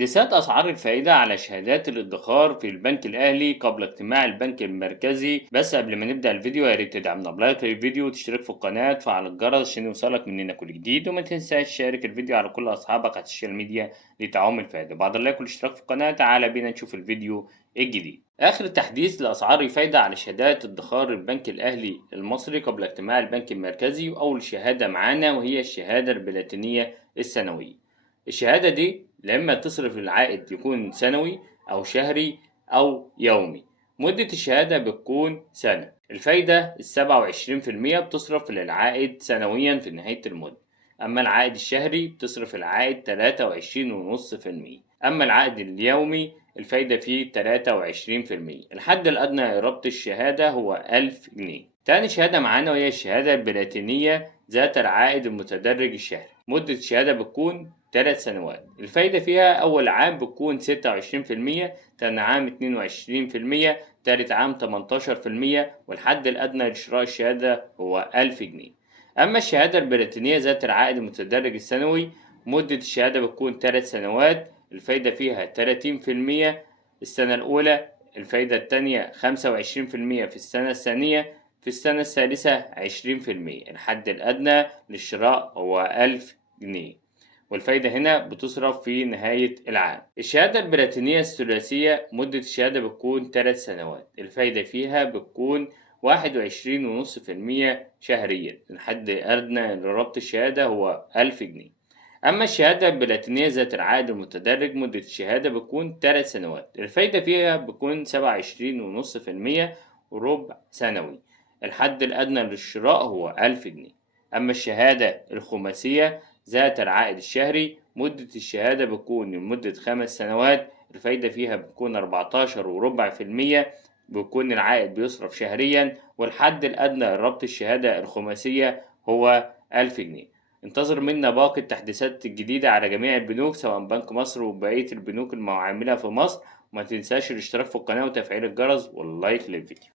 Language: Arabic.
تحديثات أسعار الفائدة على شهادات الادخار في البنك الأهلي قبل اجتماع البنك المركزي. بس قبل ما نبدأ الفيديو يا ريت تدعمنا بلايك للفيديو وتشترك في القناة وتفعل الجرس عشان يوصلك مننا كل جديد، وما تنساش تشارك الفيديو على كل أصحابك على السوشيال ميديا لتعم الفائدة. بعد اللايك والاشتراك في القناة تعالى بينا نشوف الفيديو الجديد. آخر تحديث لأسعار الفايدة على شهادات ادخار البنك الأهلي المصري قبل اجتماع البنك المركزي، وأول شهادة معانا وهي الشهادة البلاتينية السنوية. الشهادة دي لما تصرف العائد يكون سنوي أو شهري أو يومي. مدة الشهادة بتكون سنة. الفايدة 27% بتصرف للعائد سنويا في نهاية المدة. أما العائد الشهري بتصرف العائد 23.5%. أما العائد اليومي الفايدة فيه 23%. الحد الأدنى لربط الشهادة هو 1000 جنيه. تاني شهادة معانا وهي الشهادة البلاتينية ذات العائد المتدرج الشهري. مدة الشهادة بتكون 3 سنوات. الفايدة فيها أول عام بتكون 26%، تاني عام 22%، تالت عام 18%، والحد الأدنى لشراء الشهادة هو 1000 جنيه. أما الشهادة البلاتينية ذات العائد المتدرج السنوي، مدة الشهادة بتكون 3 سنوات. الفايدة فيها 30% السنة الأولى، الفايدة التانية 25% في السنة الثانية، في السنة الثالثة 20%. الحد الأدنى للشراء هو 1000 جنيه، والفايدة هنا بتصرف في نهاية العام. الشهادة البلاتينية الثلاثية مدة الشهادة بتكون 3 سنوات. الفايدة فيها بتكون 21.5% شهريا. الحد الأدنى لربط الشهادة هو 1000 جنيه. أما الشهادة البلاتينية ذات العائد المتدرج مدة الشهادة بتكون 3 سنوات. الفايدة فيها بتكون 27.5% وربع سنوي. الحد الأدنى للشراء هو 1000 جنيه. أما الشهادة الخماسية ذات العائد الشهري مدة الشهادة بتكون لمدة 5 سنوات. الفايدة فيها بتكون 14.4%. بيكون العائد بيصرف شهريا، والحد الأدنى لربط الشهادة الخماسية هو 1000 جنيه. انتظر منا باقي التحديثات الجديدة على جميع البنوك سواء بنك مصر وبقية البنوك المعاملة في مصر. وما تنساش الاشتراك في القناة وتفعيل الجرس واللايك للفيديو.